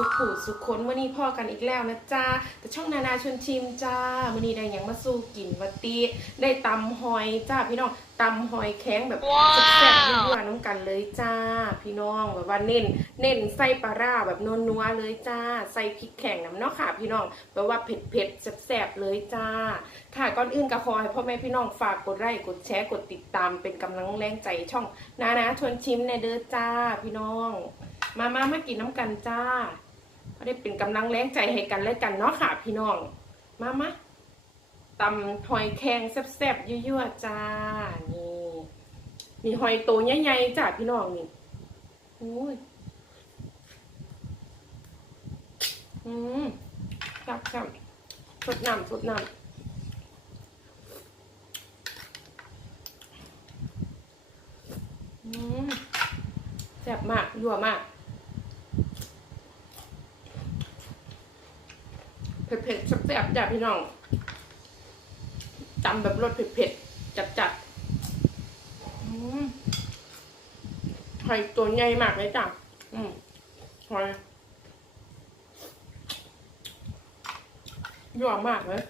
ป่ายสุขุสุขคนวันนี้พ่อกันอีกแล้วนะจ้าแต่ช่องนานาชวนชิมจ้าวันนี้ได้หยังมาสู้กินวัตตีได้ตำหอยจ้าพี่น้องตำหอยแข็งแบบแซ่บๆยั่วๆน้ำกันเลยจ้า พี่น้องแบบว่าเน้น เน้นใส่ปลาร่าแบบนัวๆเลยจ้าใส่พริกแข็งน้ำเนาะค่ะ พี่น้องแบบว่าเผ็ดๆแซ่บๆเลยจ้า ค่ะก่อนอื่นก็ขอให้พ่อแม่พี่น้องฝากกดไลค์กดแชร์กดติดตามเป็นกำลังแรงใจช่องนานาชวนชิมในเด้อจ้า พี่น้องมามามากินน้ำกันจ้า ก็ได้เป็นกำลังแรงใจให้กันและกันเนาะค่ะพี่น้อง มามาตำหอยแครงแซ่บๆยั่วๆจ้า นี่ มีหอยโตใหญ่ๆจ้าพี่น้องนี่โอ้ยอืมจับจับสดน้ำสดน้ำอืมแซ่บมากยั่วมาก เผ็ดๆแซ่บๆจ้ะพี่น้องตำแบบรสเผ็ดๆจัดๆหอยตัวใหญ่มากเลยจ้ะอืมหอยยั่วมากเลย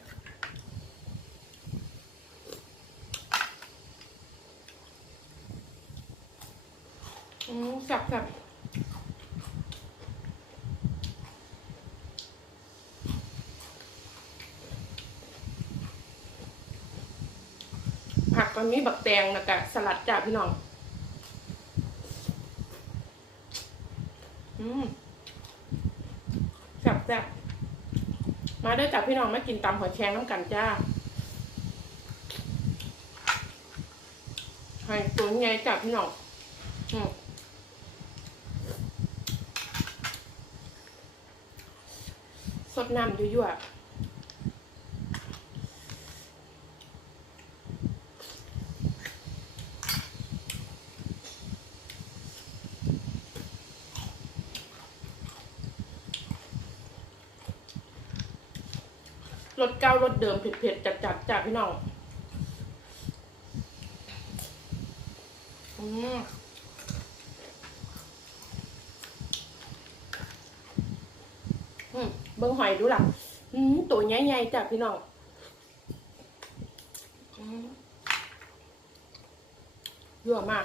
อืมแซ่บๆ ผักตอนนี้บักแตงแล้วก็สลัดจ้าพี่น้อง อืมแซ่บแซ่บมาด้อจ้าพี่น้องมากินตำหอยแครงน้ำกันจ้าใหอยตัวใหญ่จ้าพี่น้อง อืมสดน้ำยั่วๆ รสเก้ารสเดิมเผ็ดๆจัดๆจากพี่น้องอืมอืมเบิ้งหอยดูล่ะอืมตัวใหญ่ๆจากพี่น้องอืมยั่วมาก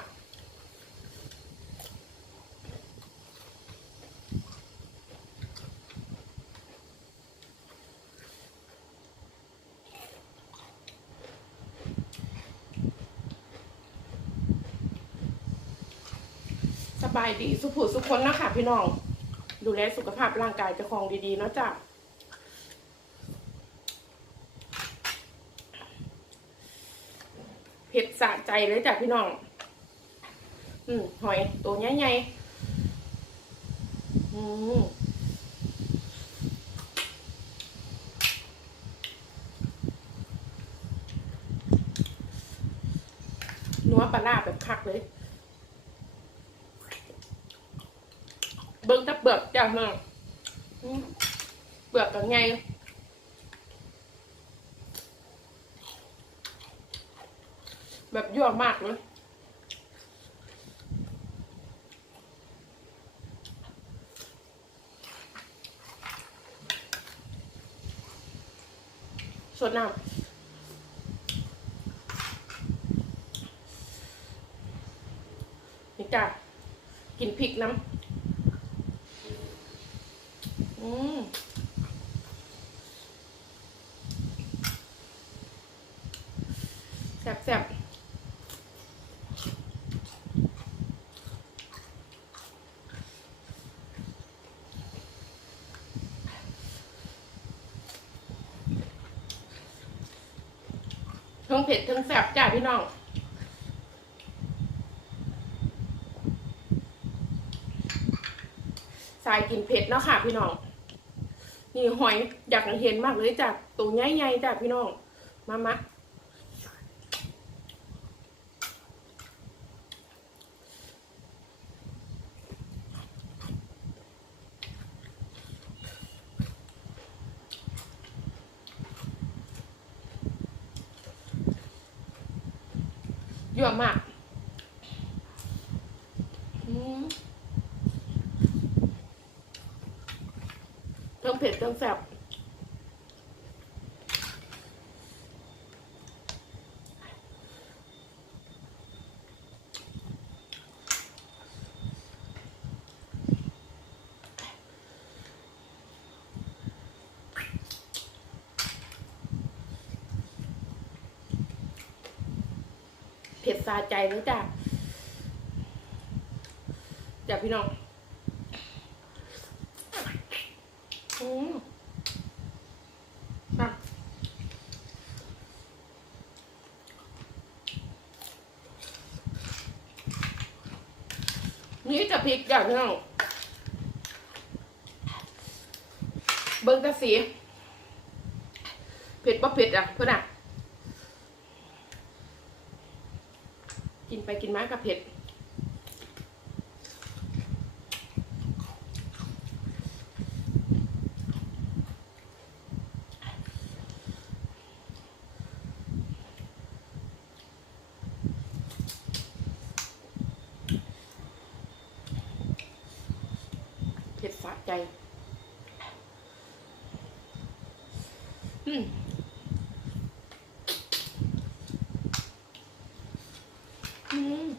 บายดีสุขุสุขคนนะคะพี่น้อง ดูแลสุขภาพร่างกายเจะคลองดีๆเนาะจ้ะเผ็ดสะใจเลยจ้ะพี่น้อง อืมหอยตัวใหญ่ๆอืมนัวปลาร้าแบบคักเลย เบิ้งแตะเปลือกจ้ะเนาเปลือกก็ไงแบบยั่วมากเลยสดน้ำนี่จ้ะกินพริกน้ำ อืมแซ่บแซ่บทั้งเผ็ดทั้งแซ่บจ้าพี่น้องสายกินเผ็ดเนาะค่ะพี่น้อง นี่หอยอยากเห็นมากเลยจ้ะตัวใหญ่ๆจ้ะพี่น้อง มามาเยอะมากอืม ทั้งแซ่บเผ็ดสาใจเลยจ้ะจ้ะพี่น้อง อืมอะ นี่จะพริกจ้ะพี่น้องเบิ้งตะสีเผ็ดปะเผ็ดอะเพื่อนอะ กินไปกินมากับเผ็ด เผ็ดสะใจ อืม อืม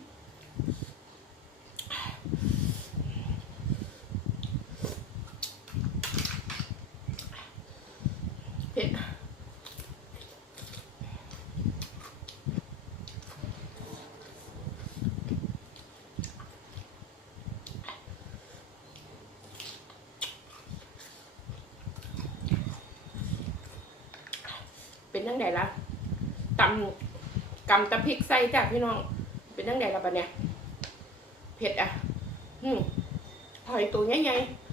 เผ็ด เป็ นั่งไหนละตำกำตะพริกใส่จ้ะพี่น้อง เป็นนั่งไหนละปะเนี่ยเผ็ดอะ อืมหอยตัวใหญ่ๆ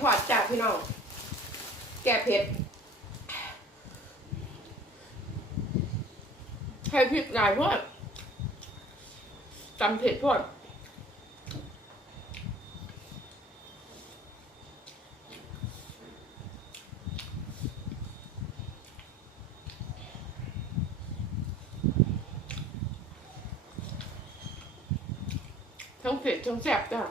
ทอดจ้ะพี่น้อง แก้เผ็ดใช้พริกหลายพวกจำเผ็ดพวกทั้งเผ็ดทั้งแซ่บจ้ะ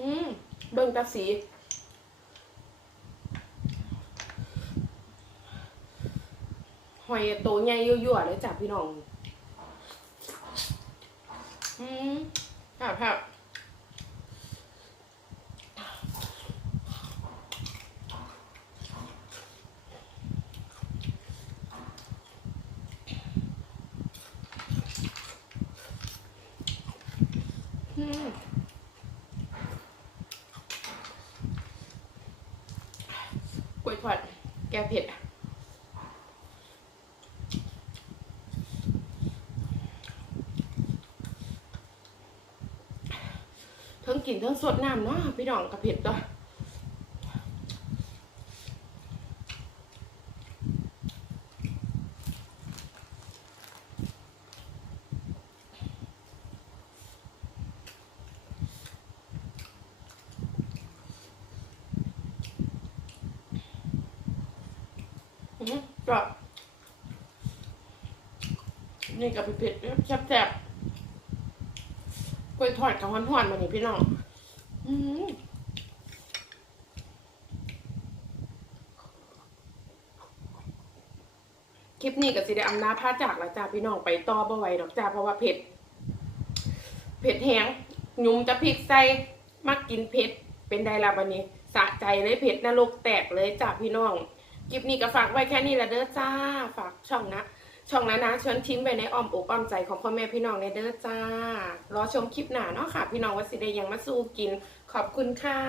อืม เบิ่งตาสี หอยโตใหญ่ยั่วๆเลยจ้ะพี่น้อง อืมครับครับ ยทอดแกงเผ็ดทั้งกินทั้งสดน้ำเนาะพี่น้องกับเผ็ดตัวอืมก็ นี่กับเผ็ดๆแซ่บๆกล้วยทอดกับหวานๆมานี่พี่น้องอืมคลิปนี้ก็สิได้อำนาพาจากแล้วจ้าพี่น้องไปต่อบ่ไหวดอกจ้าเพราะว่าเผ็ด เผ็ดแห้งยุมจะพริกใส่มักกินเผ็ด เป็นไดละวันนี้สะใจเลยเผ็ดนรกแตกเลยจ้าพี่น้องคลิปนี้ก็ฝากไว้แค่นี้ละเด้อจ้า ฝากช่องนะ ช่องนะนะเชิญทิ้งไปในอ้อมอกอ้อมใจของพ่อแม่พี่น้องในเด้อจ้ารอชมคลิปหน้าเนาะค่ะ พี่น้องวัสิได้ยังมาสู้กินขอบคุณค่ะ